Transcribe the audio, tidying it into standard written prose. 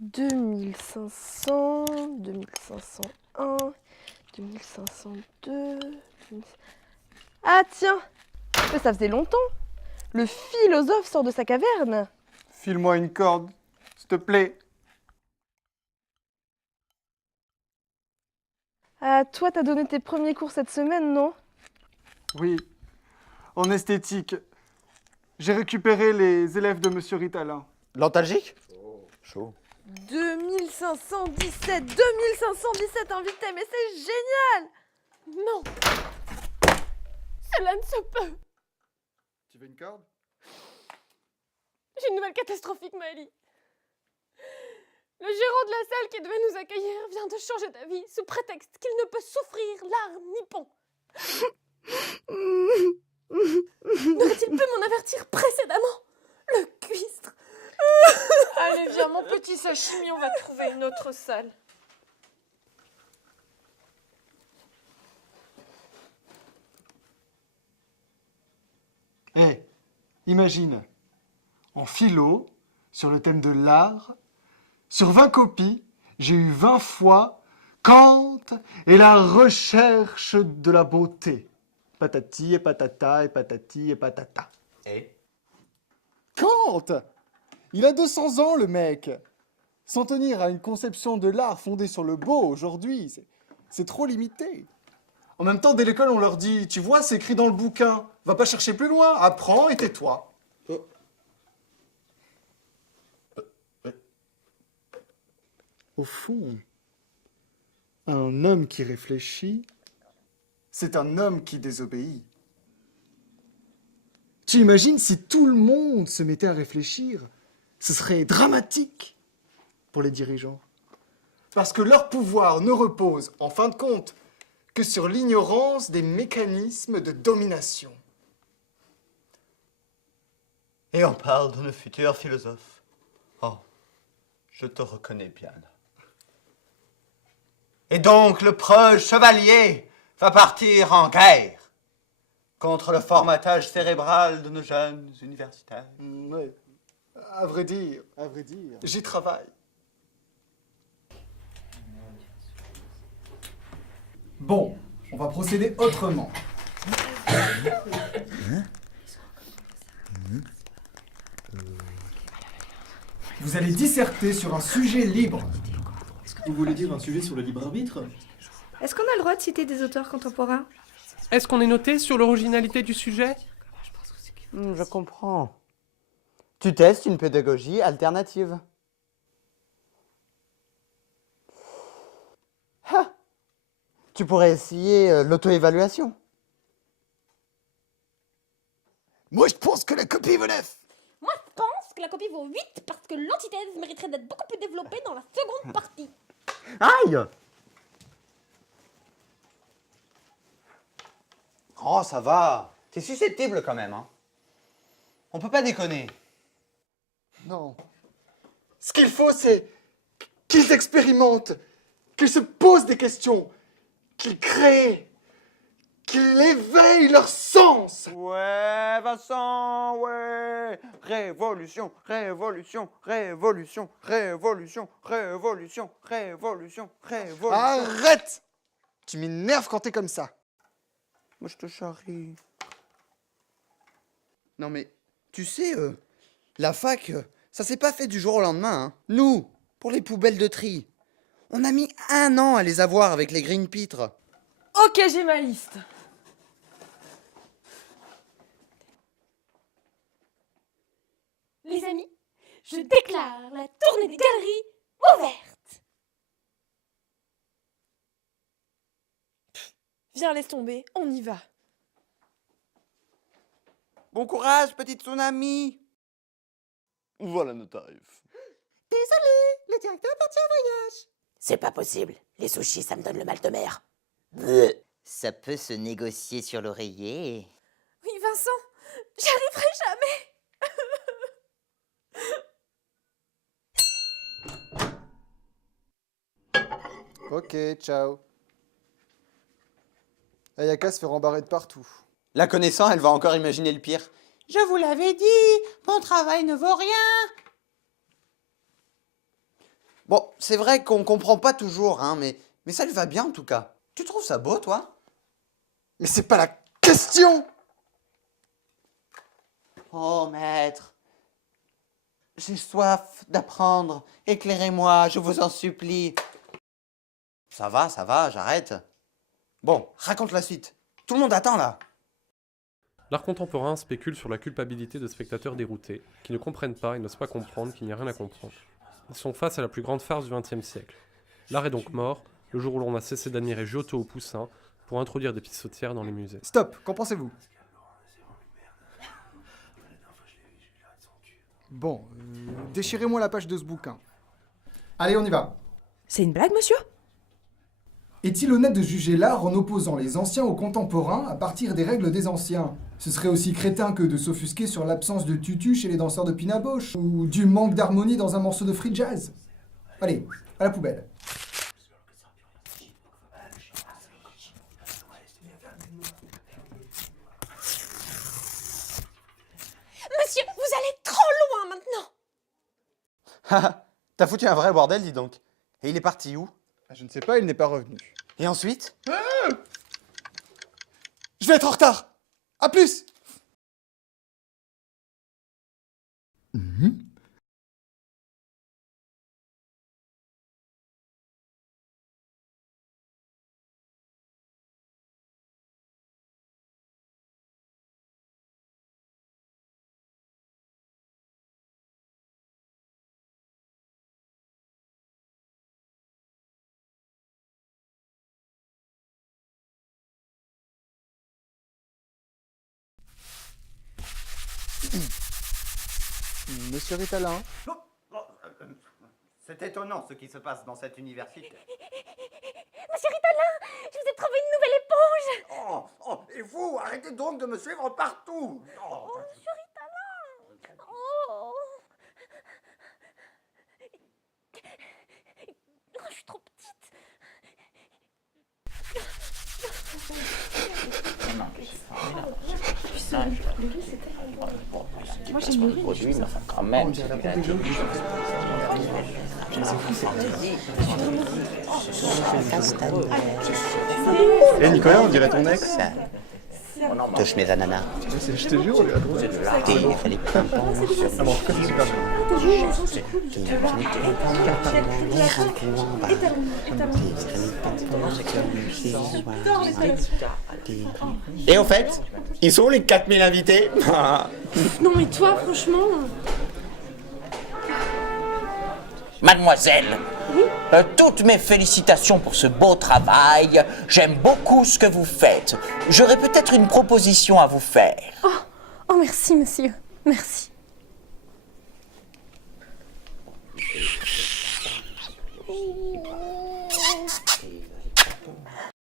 2500, 2501, 2502... Ah tiens, mais ça faisait longtemps. Le philosophe sort de sa caverne. File-moi une corde, s'il te plaît. Ah, toi, t'as donné tes premiers cours cette semaine, non? Oui, en esthétique. J'ai récupéré les élèves de Monsieur Ritalin. L'antalgique? Chaud. 2517 invités, mais c'est génial! Non, cela ne se peut. Tu veux une corde? J'ai une nouvelle catastrophique, Maëlie. Le gérant de la salle qui devait nous accueillir vient de changer d'avis sous prétexte qu'il ne peut souffrir l'art nippon. N'aurait-il pu m'en avertir précédemment? Le cuistre. Allez, viens, mon petit sashimi, on va trouver une autre salle. Eh, imagine, en philo, sur le thème de l'art, sur 20 copies, j'ai eu 20 fois Kant et la recherche de la beauté. Patati et patata et patati et patata. Et? Kant! Il a 200 ans, le mec! S'en tenir à une conception de l'art fondée sur le beau aujourd'hui, c'est trop limité. En même temps, dès l'école, on leur dit, tu vois, c'est écrit dans le bouquin, va pas chercher plus loin, apprends et tais-toi. Au fond, un homme qui réfléchit, c'est un homme qui désobéit. Tu imagines si tout le monde se mettait à réfléchir, ce serait dramatique pour les dirigeants. Parce que leur pouvoir ne repose, en fin de compte, que sur l'ignorance des mécanismes de domination. Et on parle de nos futurs philosophes. Oh, je te reconnais bien. Et donc le preux chevalier va partir en guerre contre le formatage cérébral de nos jeunes universitaires. Oui, à vrai dire, j'y travaille. Bon, on va procéder autrement. Vous allez disserter sur un sujet libre. Vous voulez dire un sujet sur le libre arbitre? Est-ce qu'on a le droit de citer des auteurs contemporains? Est-ce qu'on est noté sur l'originalité du sujet? Je comprends. Tu testes une pédagogie alternative. Ah, tu pourrais essayer l'auto-évaluation. Moi, je pense que la copie vaut 9. Moi, je pense que la copie vaut 8 parce que l'antithèse mériterait d'être beaucoup plus développée dans la seconde partie. Aïe! Oh, ça va. T'es susceptible quand même, hein. On peut pas déconner. Non. Ce qu'il faut, c'est qu'ils expérimentent, qu'ils se posent des questions, qu'ils créent, qu'ils éveillent leur sens. Ouais, Vincent, ouais. Révolution, révolution, révolution, révolution, révolution, révolution, révolution. Arrête! Tu m'énerves quand t'es comme ça. Moi, je te charrie. Non, mais, tu sais, la fac, ça s'est pas fait du jour au lendemain, hein. Nous, pour les poubelles de tri, on a mis 1 an à les avoir avec les green pitres. Ok, j'ai ma liste. Les amis, je déclare la tournée des galeries ouverte. Viens, laisse tomber, on y va. Bon courage, petit tsunami. Voilà nos tarifs. Le directeur parti en voyage. C'est pas possible. Les sushis, ça me donne le mal de mer. Ça peut se négocier sur l'oreiller. Oui, Vincent, j'y arriverai jamais. Ok, ciao. Ayaka se fait rembarrer de partout. La connaissant, elle va encore imaginer le pire. Je vous l'avais dit, mon travail ne vaut rien. Bon, c'est vrai qu'on comprend pas toujours, hein, mais ça lui va bien en tout cas. Tu trouves ça beau, toi? Mais c'est pas la question! Oh, maître, j'ai soif d'apprendre. Éclairez-moi, je vous en supplie. Ça va, j'arrête. Bon, raconte la suite. Tout le monde attend, là. L'art contemporain spécule sur la culpabilité de spectateurs déroutés, qui ne comprennent pas et n'osent pas comprendre qu'il n'y a rien à comprendre. Ils sont face à la plus grande farce du XXe siècle. L'art est donc mort, le jour où l'on a cessé d'admirer Giotto au Poussin pour introduire des pièces sautières dans les musées. Stop, qu'en pensez-vous? Bon, déchirez-moi la page de ce bouquin. Allez, on y va. C'est une blague, monsieur? Est-il honnête de juger l'art en opposant les anciens aux contemporains à partir des règles des anciens? Ce serait aussi crétin que de s'offusquer sur l'absence de tutu chez les danseurs de Pina Bausch, ou du manque d'harmonie dans un morceau de free jazz. Allez, à la poubelle. Monsieur, vous allez trop loin maintenant. T'as foutu un vrai bordel, dis donc. Et il est parti où? Je ne sais pas, il n'est pas revenu. Et ensuite? Je vais être en retard. À plus. Monsieur Ritalin. C'est étonnant ce qui se passe dans cette université. Monsieur Ritalin, je vous ai trouvé une nouvelle éponge. Et vous, arrêtez donc de me suivre partout. Monsieur Ritalin. Oh. Je suis trop petite. Moi j'ai mouru. Quand même. Eh Nicolas, on dirait ton ex. Touche mes ananas. Je te jure, on dirait ton ex. T'es Fallait pimpon. Ah bon, en tout cas, c'est super bien. Et au fait, ils sont où les 4000 invités? Non mais toi, franchement... Mademoiselle, toutes mes félicitations pour ce beau travail. J'aime beaucoup ce que vous faites. J'aurais peut-être une proposition à vous faire. Oh merci monsieur, merci.